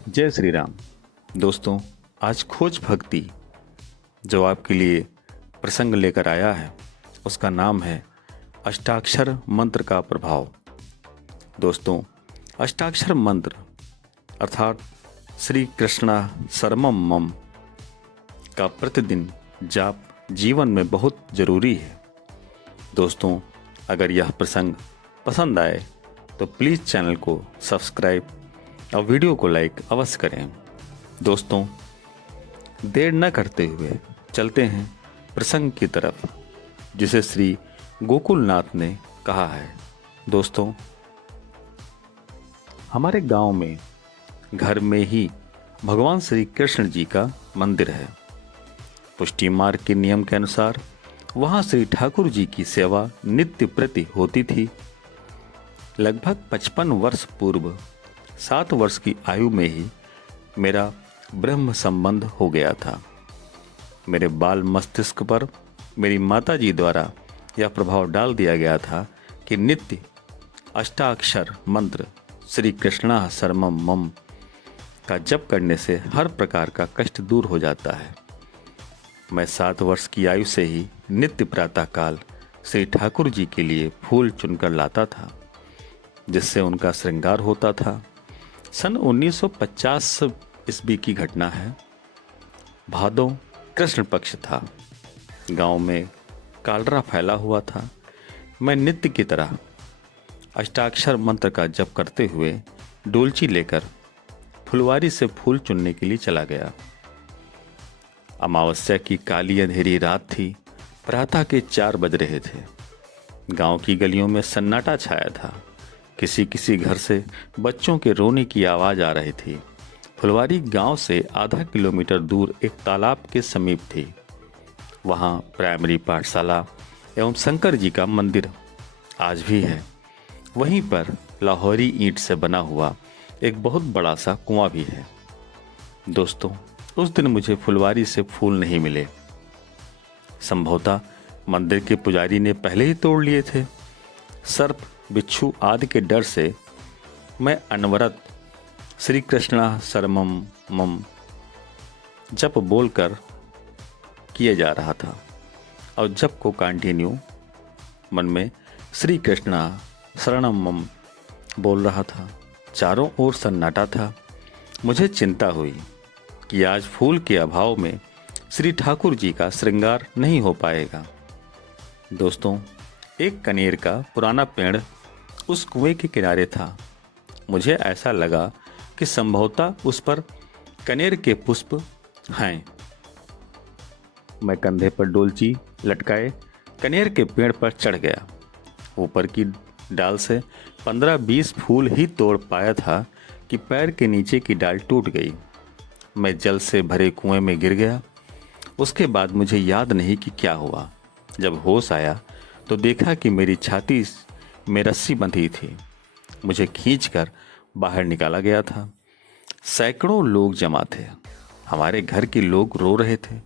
जय श्री राम। दोस्तों, आज खोज भक्ति जो आपके लिए प्रसंग लेकर आया है उसका नाम है अष्टाक्षर मंत्र का प्रभाव। दोस्तों, अष्टाक्षर मंत्र अर्थात श्री कृष्णा शरणम मम का प्रतिदिन जाप जीवन में बहुत जरूरी है। दोस्तों, अगर यह प्रसंग पसंद आए तो प्लीज़ चैनल को सब्सक्राइब और वीडियो को लाइक अवश्य करें। दोस्तों, देर न करते हुए चलते हैं प्रसंग की तरफ जिसे श्री गोकुलनाथ ने कहा है। दोस्तों, हमारे गांव में घर में ही भगवान श्री कृष्ण जी का मंदिर है। पुष्टि मार्ग के नियम के अनुसार वहां श्री ठाकुर जी की सेवा नित्य प्रति होती थी। लगभग 55 वर्ष पूर्व 7 वर्ष की आयु में ही मेरा ब्रह्म संबंध हो गया था। मेरे बाल मस्तिष्क पर मेरी माताजी द्वारा यह प्रभाव डाल दिया गया था कि नित्य अष्टाक्षर मंत्र श्री कृष्णा शरणम मम का जप करने से हर प्रकार का कष्ट दूर हो जाता है। मैं 7 वर्ष की आयु से ही नित्य प्रातःकाल श्री ठाकुर जी के लिए फूल चुनकर लाता था, जिससे उनका श्रृंगार होता था। सन 1950 ईस्वी की घटना है। भादो कृष्ण पक्ष था। गांव में कालरा फैला हुआ था। मैं नित्य की तरह अष्टाक्षर मंत्र का जप करते हुए डोलची लेकर फुलवारी से फूल चुनने के लिए चला गया। अमावस्या की काली अंधेरी रात थी। प्रातः के 4 बज रहे थे। गांव की गलियों में सन्नाटा छाया था। किसी किसी घर से बच्चों के रोने की आवाज़ आ रही थी। फुलवारी गांव से आधा किलोमीटर दूर एक तालाब के समीप थी। वहां प्राइमरी पाठशाला एवं शंकर जी का मंदिर आज भी है। वहीं पर लाहौरी ईंट से बना हुआ एक बहुत बड़ा सा कुआं भी है। दोस्तों, उस दिन मुझे फुलवारी से फूल नहीं मिले। संभवतः मंदिर के पुजारी ने पहले ही तोड़ लिए थे। सर्प, बिच्छू आदि के डर से मैं अनवरत श्री कृष्णा शरणम मम जप बोलकर किए जा रहा था और जप को कंटिन्यू मन में श्री कृष्णा शरणम मम बोल रहा था। चारों ओर सन्नाटा था। मुझे चिंता हुई कि आज फूल के अभाव में श्री ठाकुर जी का श्रृंगार नहीं हो पाएगा। दोस्तों, एक कनेर का पुराना पेड़ उस कुएं के किनारे था। मुझे ऐसा लगा कि संभवतः उस पर कनेर के पुष्प हैं। मैं कंधे पर डोलची लटकाए कनेर के पेड़ पर चढ़ गया। ऊपर की डाल से 15-20 फूल ही तोड़ पाया था कि पैर के नीचे की डाल टूट गई। मैं जल से भरे कुएं में गिर गया। उसके बाद मुझे याद नहीं कि क्या हुआ। जब होश आया तो देखा कि मेरी छाती में रस्सी बंधी थी। मुझे खींचकर बाहर निकाला गया था। सैकड़ों लोग जमा थे। हमारे घर के लोग रो रहे थे।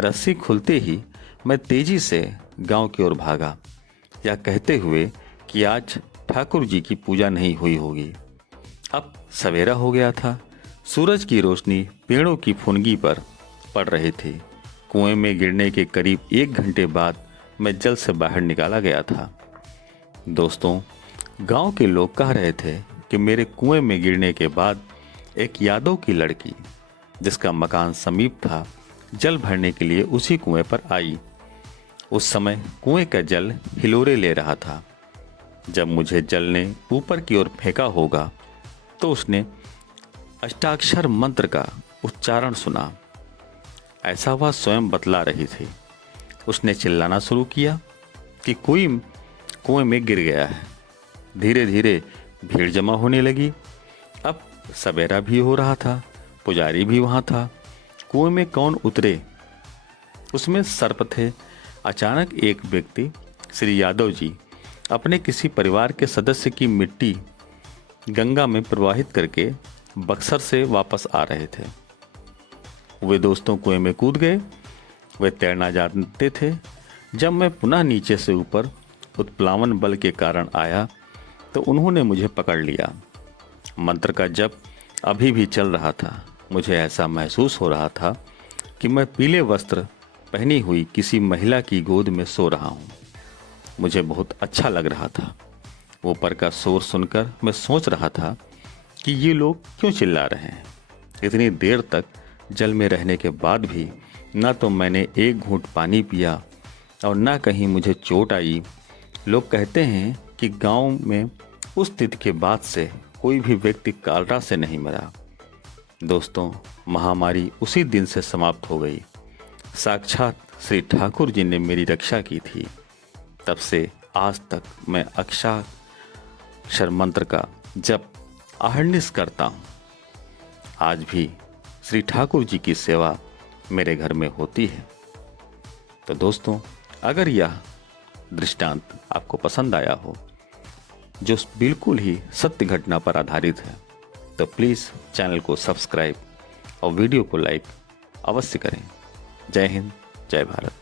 रस्सी खुलते ही मैं तेजी से गांव की ओर भागा, यह कहते हुए कि आज ठाकुर जी की पूजा नहीं हुई होगी। अब सवेरा हो गया था। सूरज की रोशनी पेड़ों की फुनगी पर पड़ रही थी। कुएं में गिरने के करीब 1 घंटे बाद मैं जल से बाहर निकाला गया था। दोस्तों, गांव के लोग कह रहे थे कि मेरे कुएं में गिरने के बाद एक यादव की लड़की, जिसका मकान समीप था, जल भरने के लिए उसी कुएं पर आई। उस समय कुएं का जल हिलोरे ले रहा था। जब मुझे जल ने ऊपर की ओर फेंका होगा तो उसने अष्टाक्षर मंत्र का उच्चारण सुना। ऐसा वह स्वयं बतला रही थी। उसने चिल्लाना शुरू किया कि कोई कुएं में गिर गया है। धीरे धीरे भीड़ जमा होने लगी। अब सवेरा भी हो रहा था। पुजारी भी वहां था। कुएं में कौन उतरे? उसमें सर्प थे। अचानक एक व्यक्ति, श्री यादव जी, अपने किसी परिवार के सदस्य की मिट्टी गंगा में प्रवाहित करके बक्सर से वापस आ रहे थे। वे दोस्तों कुएं में कूद गए। वे तैरना जानते थे। जब मैं पुनः नीचे से ऊपर उत्प्लावन बल के कारण आया तो उन्होंने मुझे पकड़ लिया। मंत्र का जप अभी भी चल रहा था। मुझे ऐसा महसूस हो रहा था कि मैं पीले वस्त्र पहनी हुई किसी महिला की गोद में सो रहा हूँ। मुझे बहुत अच्छा लग रहा था। ऊपर का शोर सुनकर मैं सोच रहा था कि ये लोग क्यों चिल्ला रहे हैं। इतनी देर तक जल में रहने के बाद भी ना तो मैंने एक घूंट पानी पिया और ना कहीं मुझे चोट आई। लोग कहते हैं कि गांव में उस तिथि के बाद से कोई भी व्यक्ति कालरा से नहीं मरा। दोस्तों, महामारी उसी दिन से समाप्त हो गई। साक्षात श्री ठाकुर जी ने मेरी रक्षा की थी। तब से आज तक मैं अक्षर मंत्र का जप अहर्निश करता हूँ। आज भी श्री ठाकुर जी की सेवा मेरे घर में होती है। तो दोस्तों, अगर यह दृष्टांत आपको पसंद आया हो, जो बिल्कुल ही सत्य घटना पर आधारित है, तो प्लीज़ चैनल को सब्सक्राइब और वीडियो को लाइक अवश्य करें। जय हिंद, जय भारत।